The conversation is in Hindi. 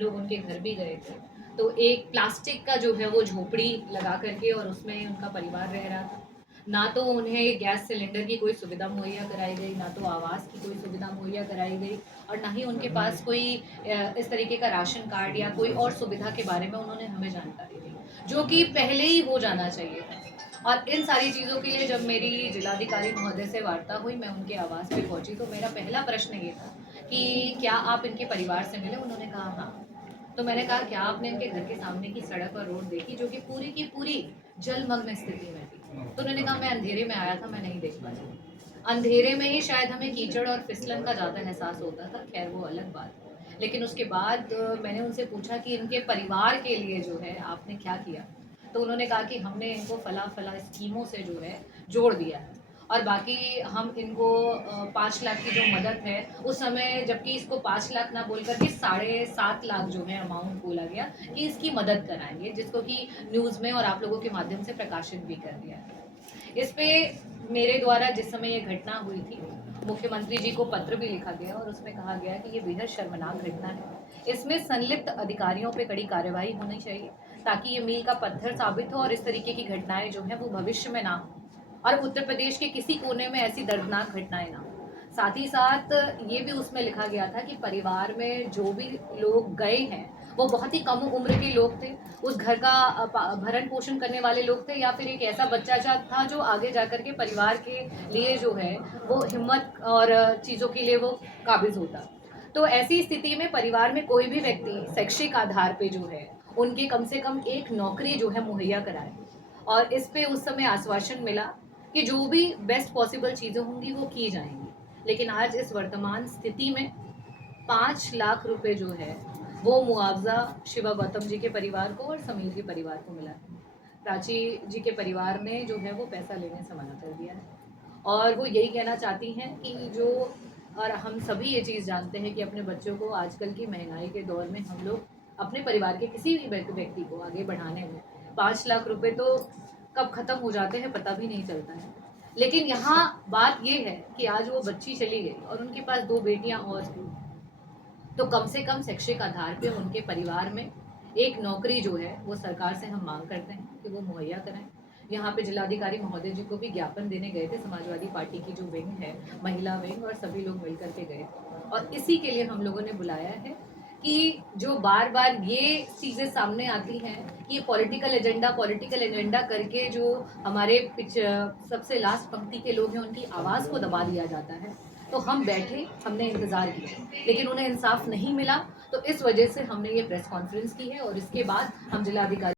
लोग उनके घर भी गए थे। तो एक प्लास्टिक का जो है वो झोपड़ी लगा करके और उसमें उनका परिवार रह रहा था। ना तो उन्हें गैस सिलेंडर की कोई सुविधा मुहैया कराई गई, ना तो आवास की कोई सुविधा मुहैया कराई गई, और ना ही उनके पास कोई इस तरीके का राशन कार्ड या कोई और सुविधा के बारे में उन्होंने हमें जानकारी दी, जो कि पहले ही हो जाना चाहिए था। और इन सारी चीज़ों के लिए जब मेरी जिलाधिकारी महोदय से वार्ता हुई, मैं उनके आवास पे पहुंची, तो मेरा पहला प्रश्न ये था कि क्या आप इनके परिवार से मिले? उन्होंने कहा हाँ। तो मैंने कहा क्या आपने इनके घर के सामने की सड़क और रोड देखी, जो कि पूरी की पूरी जलमग्न स्थिति में थी? तो उन्होंने कहा मैं अंधेरे में आया था, मैं नहीं देख पाया। अंधेरे में ही शायद हमें कीचड़ और फिसलन का ज़्यादा एहसास होता था, खैर वो अलग बात है। लेकिन उसके बाद मैंने उनसे पूछा कि इनके परिवार के लिए जो है आपने क्या किया? तो उन्होंने कहा कि हमने इनको फला फला स्कीमों से जो है जोड़ दिया है, और बाकी हम इनको 5 लाख की जो मदद है उस समय, जबकि इसको 5 लाख ना बोल करके 7.5 लाख जो है अमाउंट बोला गया कि इसकी मदद कराएंगे, जिसको कि न्यूज़ में और आप लोगों के माध्यम से प्रकाशित भी कर दिया है। इस पे मेरे द्वारा जिस समय ये घटना हुई थी, मुख्यमंत्री जी को पत्र भी लिखा गया और उसमें कहा गया कि ये बेहद शर्मनाक घटना है। इसमें संलिप्त अधिकारियों पे कड़ी कार्यवाही होनी चाहिए, ताकि ये मील का पत्थर साबित हो और इस तरीके की घटनाएं जो हैं वो भविष्य में ना हो, और उत्तर प्रदेश के किसी कोने में ऐसी दर्दनाक घटनाएं ना हो। साथ ही साथ ये भी उसमें लिखा गया था कि परिवार में जो भी लोग गए हैं वो बहुत ही कम उम्र के लोग थे, उस घर का भरण पोषण करने वाले लोग थे, या फिर एक ऐसा बच्चा था जो आगे जाकर के परिवार के लिए जो है वो हिम्मत और चीज़ों के लिए वो काबिज होता। तो ऐसी स्थिति में परिवार में कोई भी व्यक्ति शैक्षिक आधार पे जो है उनके कम से कम एक नौकरी जो है मुहैया कराए, और इस पे उस समय आश्वासन मिला कि जो भी बेस्ट पॉसिबल चीज़ें होंगी वो की जाएंगी। लेकिन आज इस वर्तमान स्थिति में 5 लाख रुपए जो है वो मुआवजा शिवा गौतम जी के परिवार को और समीर के परिवार को मिला है। प्राची जी के परिवार ने जो है वो पैसा लेने से मना कर दिया है, और वो यही कहना चाहती हैं कि जो, और हम सभी ये चीज़ जानते हैं कि अपने बच्चों को आजकल की महंगाई के दौर में हम लोग अपने परिवार के किसी भी व्यक्ति को आगे बढ़ाने में 5 लाख रुपए तो कब ख़त्म हो जाते हैं पता भी नहीं चलता है। लेकिन यहाँ बात ये है कि आज वो बच्ची चली गई और उनके पास 2 बेटियां और थी, तो कम से कम शैक्षिक आधार पे उनके परिवार में एक नौकरी जो है वो सरकार से हम मांग करते हैं कि वो मुहैया कराएं। यहाँ पे जिलाधिकारी महोदय जी को भी ज्ञापन देने गए थे, समाजवादी पार्टी की जो विंग है, महिला विंग, और सभी लोग मिल करके गए, और इसी के लिए हम लोगों ने बुलाया है कि जो बार बार ये चीज़ें सामने आती हैं कि पॉलिटिकल एजेंडा करके जो हमारे सबसे लास्ट पंक्ति के लोग हैं उनकी आवाज़ को दबा दिया जाता है। तो हम बैठे, हमने इंतज़ार किया, लेकिन उन्हें इंसाफ नहीं मिला। तो इस वजह से हमने ये प्रेस कॉन्फ्रेंस की है, और इसके बाद हम जिलाधिकारी